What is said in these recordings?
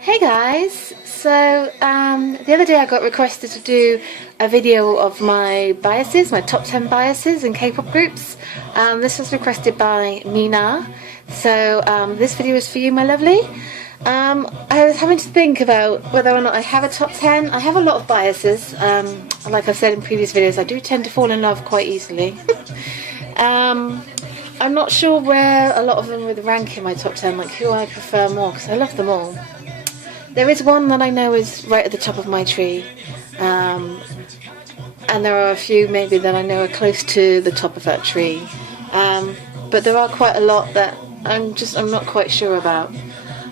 Hey guys, so the other day I got requested to do a video of my biases, my top 10 biases in K-pop groups. This was requested by Nina, so this video is for you, my lovely. I was having to think about whether or not I have a top 10. I have a lot of biases. Like I've said in previous videos, I do tend to fall in love quite easily. I'm not sure where a lot of them would rank in my top 10, like who I prefer more, because I love them all. There is one that I know is right at the top of my tree, and there are a few maybe that I know are close to the top of that tree, but there are quite a lot that I'm not quite sure about,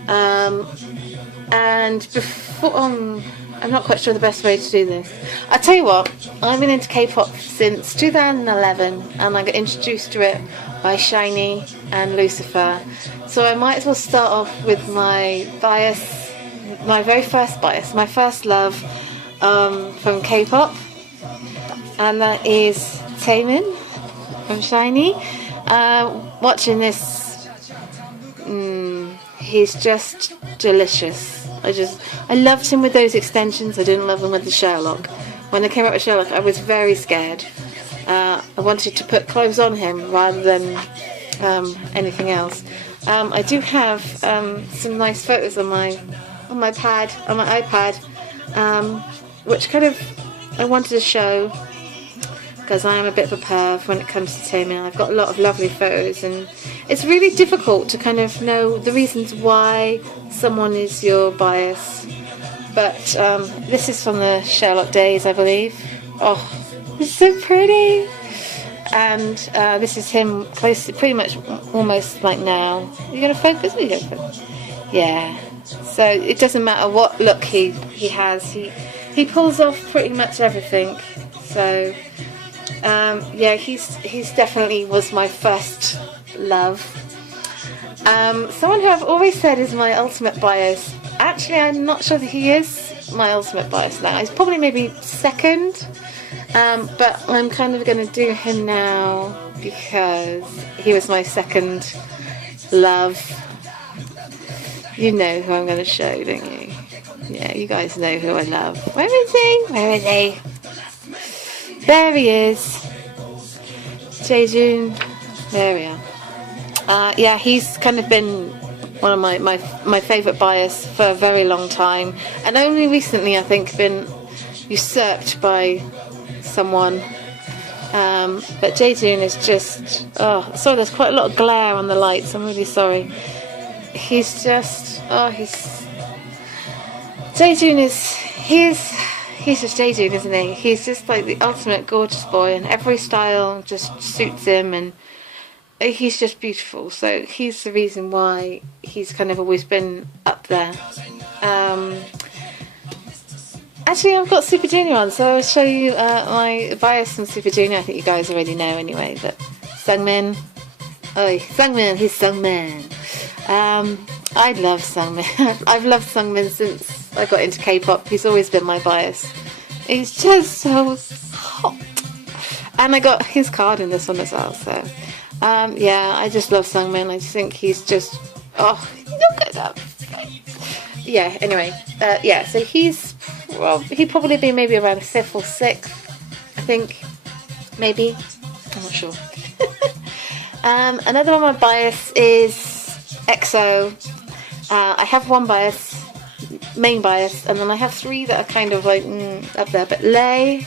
and before I'm not quite sure the best way to do this. I'll tell you what, I've been into K-pop since 2011, and I got introduced to it by SHINee and Lucifer, so I might as well start off with my bias. My very first bias, my first love from K-pop, and that is Taemin from SHINee. Watching this, he's just delicious. I loved him with those extensions. I didn't love him with the Sherlock. When they came out with Sherlock, I was very scared. I wanted to put clothes on him rather than anything else. I do have some nice photos on my iPad, which kind of I wanted to show because I am a bit of a perv when it comes to Taemin. I've got a lot of lovely photos, and it's really difficult to kind of know the reasons why someone is your bias. But this is from the Sherlock days, I believe. Oh, it's so pretty. And this is him close, pretty much almost like now. Are you going to focus? Are you going to focus? Yeah. So it doesn't matter what look he has. He pulls off pretty much everything. So yeah, he's definitely was my first love. Someone who I've always said is my ultimate bias. Actually, I'm not sure that he is my ultimate bias now. He's probably maybe second. But I'm kind of going to do him now because he was my second love. You know who I'm going to show, don't you? Yeah, you guys know who I love. Where is he? Where is he? There he is. Jaejoon. There we are. Yeah, he's kind of been one of my favourite bias for a very long time. And only recently, I think, been usurped by someone. But Jaejoon is just... Oh, sorry, there's quite a lot of glare on the lights. I'm really sorry. He's just, Jaejoon he's just Jaejoon, isn't he? He's just like the ultimate gorgeous boy, and every style just suits him, and he's just beautiful. So he's the reason why he's kind of always been up there. Actually, I've got Super Junior on, so I'll show you my bias from Super Junior. I think you guys already know anyway, but Sungmin. Oh, Sungmin, he's Sungmin. I love Sungmin. I've loved Sungmin since I got into K-pop. He's always been my bias. He's just so hot. And I got his card in this one as well. So, yeah, I just love Sungmin. I just think he's just, look at that. Yeah, anyway, yeah, so he'd probably be maybe around 5th or 6th, I think. Maybe. I'm not sure. Another one of my bias is EXO. I have one bias, main bias, and then I have 3 that are kind of like up there. But Lay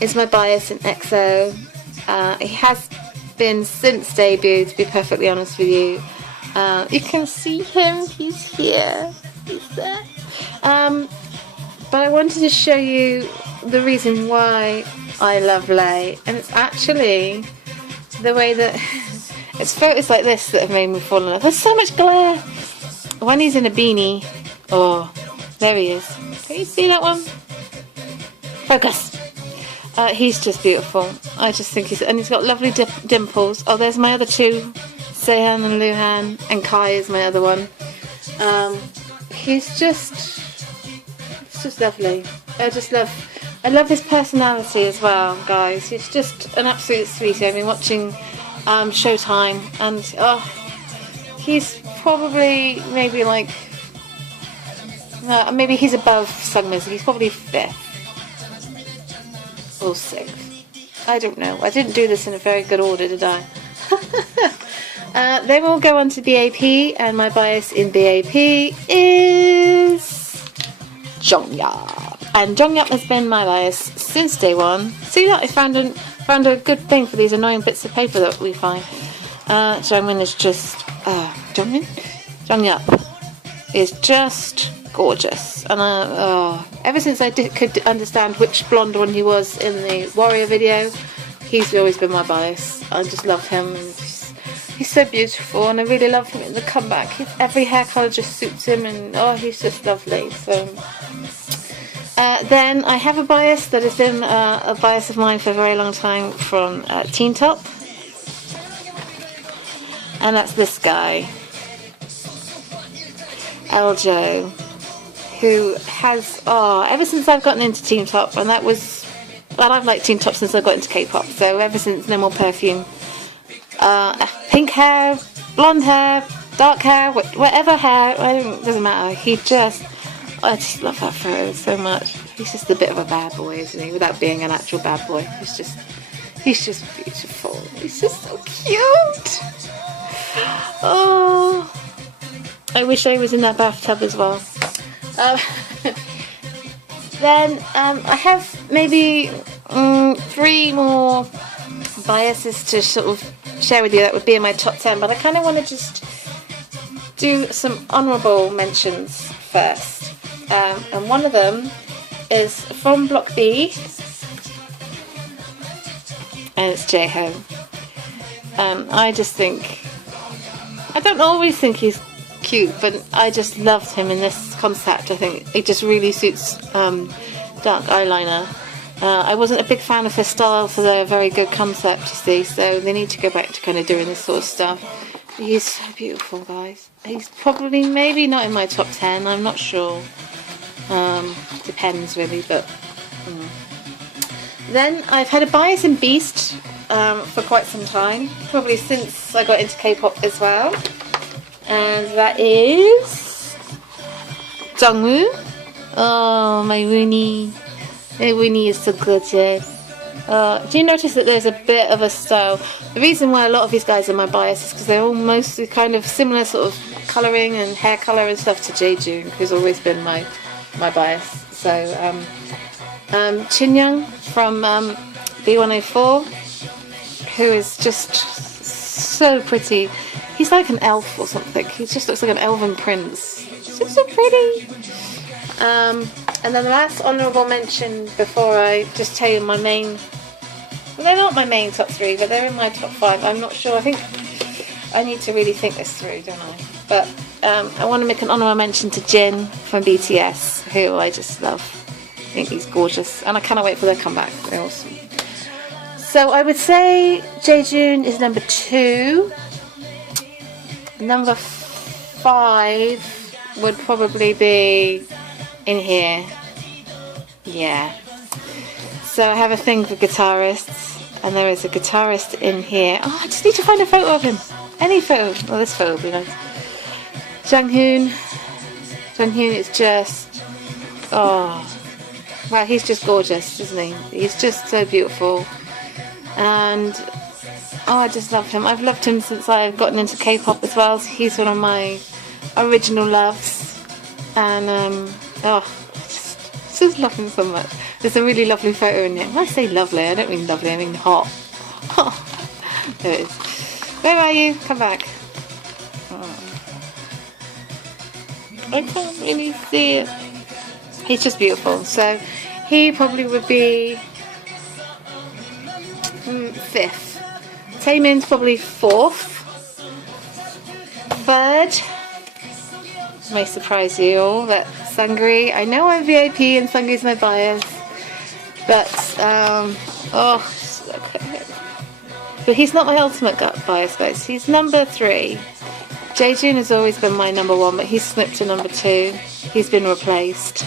is my bias in EXO. He has been since debut, to be perfectly honest with you. You can see him, he's here, he's there. But I wanted to show you the reason why I love Lay, and it's actually the way that... It's photos like this that have made me fall in love. There's so much glare. When he's in a beanie. Oh, there he is. Can you see that one? Focus. He's just beautiful. I just think he's got lovely dimples. Oh, there's my other 2. Sehun and Luhan. And Kai is my other one. It's just lovely. I love his personality as well, guys. He's just an absolute sweetie. I've been watching Showtime, and he's probably maybe like maybe he's above Sungmin, so he's probably 5th or 6th. I don't know. I didn't do this in a very good order, did I? They will go on to BAP, and my bias in BAP is Jongyup. And Jongyup has been my bias since day one. See that? I found a good thing for these annoying bits of paper that we find. Jungmin is just... Jongyup is just gorgeous. And ever since I could understand which blonde one he was in the Warrior video, he's always been my bias. I just love him. He's so beautiful, and I really love him in the comeback. Every hair colour just suits him, and he's just lovely. So then I have a bias that has been a bias of mine for a very long time from Teen Top, and that's this guy, Eljo, who has ever since I've gotten into Teen Top, and I've liked Teen Top since I got into K-pop. So ever since No More Perfume. Pink hair, blonde hair, dark hair, whatever hair, it doesn't matter. I just love that photo so much. He's just a bit of a bad boy, isn't he? Without being an actual bad boy. He's just beautiful. He's just so cute. Oh, I wish I was in that bathtub as well. Then I have maybe 3 more biases to sort of share with you that would be in my top 10, but I kind of want to just do some honourable mentions first. And one of them is from Block B, and it's Jaeho. I don't always think he's cute, but I just loved him in this concept. I think it just really suits dark eyeliner. I wasn't a big fan of his style for their very good concept, you see, so they need to go back to kind of doing this sort of stuff. He's so beautiful, guys. He's probably, maybe not in my top 10, I'm not sure. Depends, really, but... Then I've had a bias in Beast for quite some time, probably since I got into K-pop as well. And that is... Jungwoo. Oh, my Rooney. Winnie is so gorgeous. Do you notice that there's a bit of a style? The reason why a lot of these guys are my bias is because they're all mostly kind of similar sort of colouring and hair colour and stuff to Jaejoon, who's always been my bias. So Chinyoung from B104, who is just so pretty. He's like an elf or something. He just looks like an elven prince. He's just so pretty. And then the last honourable mention before I just tell you my main... Well, they're not my main top 3, but they're in my top 5. I'm not sure. I think I need to really think this through, don't I? But I want to make an honourable mention to Jin from BTS, who I just love. I think he's gorgeous, and I cannot wait for their comeback. They're awesome. So I would say Jaejoon is number 2. Number 5 would probably be... in here. Yeah. So I have a thing for guitarists, and there is a guitarist in here. I just need to find a photo of him. Any photo. Well, this photo would be nice. Junghoon. Junghoon is just... wow, he's just gorgeous, isn't he? He's just so beautiful. And... I just love him. I've loved him since I've gotten into K-pop as well. He's one of my original loves. And, just love him so much. There's a really lovely photo in here. When I say lovely, I don't mean lovely, I mean hot. There it is. Where are you? Come back. I can't really see it. He's just beautiful. So he probably would be 5th. Taemin's probably 4th. 3rd. May surprise you all, but Sungri, I know I'm VIP and Sungri's my bias, but but he's not my ultimate gut bias, guys. He's number 3. Jaejoon has always been my number 1, but he's slipped to number 2. He's been replaced.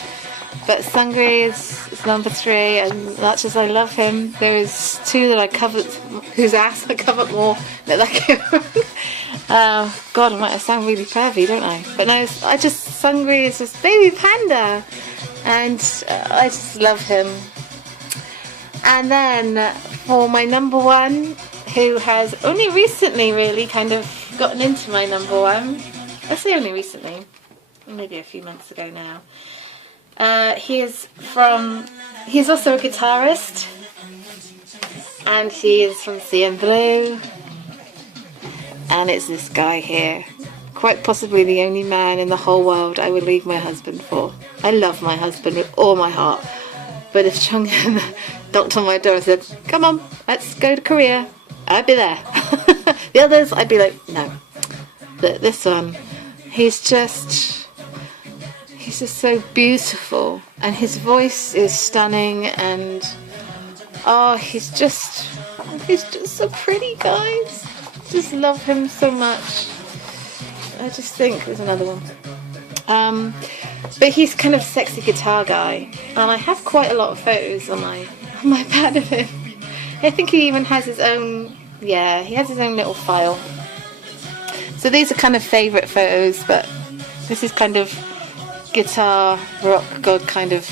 But Sungri is number 3, and much as I love him, there is 2 that I covered, whose ass I covered more than like him. God, I sound really pervy, don't I? But no, Sungri is just baby panda, and I just love him. And then for my number 1, who has only recently really kind of gotten into my number 1, I say only recently, maybe a few months ago now. He's also a guitarist, and he is from CN Blue, and it's this guy here, quite possibly the only man in the whole world I would leave my husband for. I love my husband with all my heart, but if Jonghyun knocked on my door and said, "Come on, let's go to Korea," I'd be there. The others, I'd be like, no. But this one, he's just so beautiful, and his voice is stunning, and he's just so pretty, guys. Just love him so much. I just think there's another one. But he's kind of sexy guitar guy, and I have quite a lot of photos on my pad of him. I think he even has his own, he has his own little file. So these are kind of favourite photos, but this is kind of guitar, rock god kind of.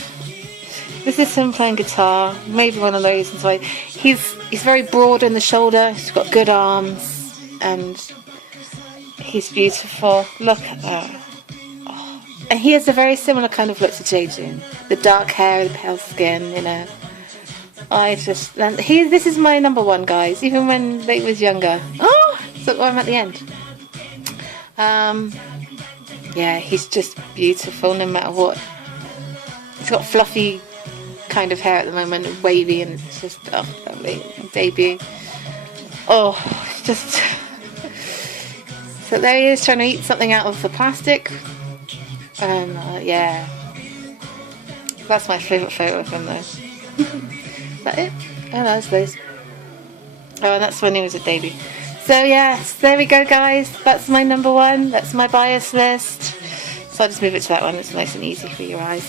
This is him playing guitar, maybe one of the reasons why. He's very broad in the shoulder, he's got good arms, and he's beautiful. Look at that. Oh. And he has a very similar kind of look to Jaejoon. The dark hair, the pale skin, you know. This is my number 1, guys, even when they was younger. Oh, look where I'm at the end. Yeah, he's just beautiful no matter what. He's got fluffy kind of hair at the moment, wavy, and it's just lovely debut. Oh, just so there he is trying to eat something out of the plastic. Yeah, that's my favourite photo of him though. Is that it? Oh, that's those. Oh, and that's when he was at debut. So yes, there we go, guys. That's my number 1. That's my bias list. So I'll just move it to that one. It's nice and easy for your eyes.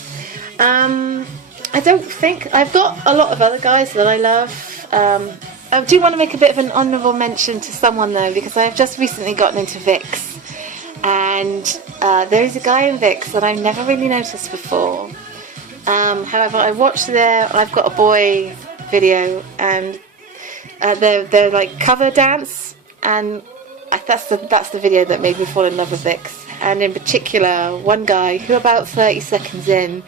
I don't think I've got a lot of other guys that I love. I do want to make a bit of an honourable mention to someone though, because I have just recently gotten into VIX, and there is a guy in VIX that I've never really noticed before. However, I watched their "I've Got a Boy" video, and their like cover dance, and that's the video that made me fall in love with VIX. And in particular, one guy who about 30 seconds in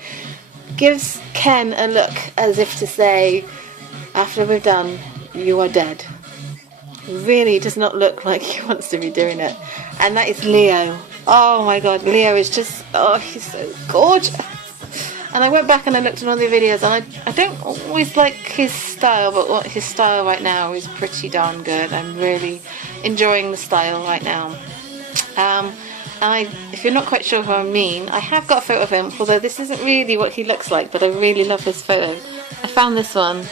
gives Ken a look as if to say, "After we're done, you are dead." Really does not look like he wants to be doing it. And that is Leo. Oh my god, Leo is just, he's so gorgeous. And I went back and I looked at all the videos, and I don't always like his style, but his style right now is pretty darn good. I'm really enjoying the style right now. If you're not quite sure who I mean, I have got a photo of him, although this isn't really what he looks like, but I really love this photo. I found this one.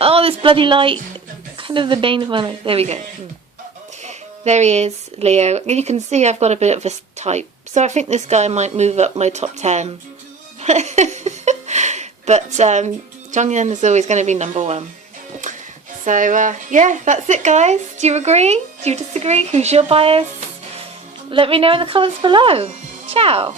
Oh, this bloody light. Kind of the bane of my life. There we go. There he is, Leo. And you can see I've got a bit of a type. So I think this guy might move up my top 10. But Jonghyun is always going to be number 1. So yeah, that's it, guys. Do you agree? Do you disagree? Who's your bias? Let me know in the comments below. Ciao.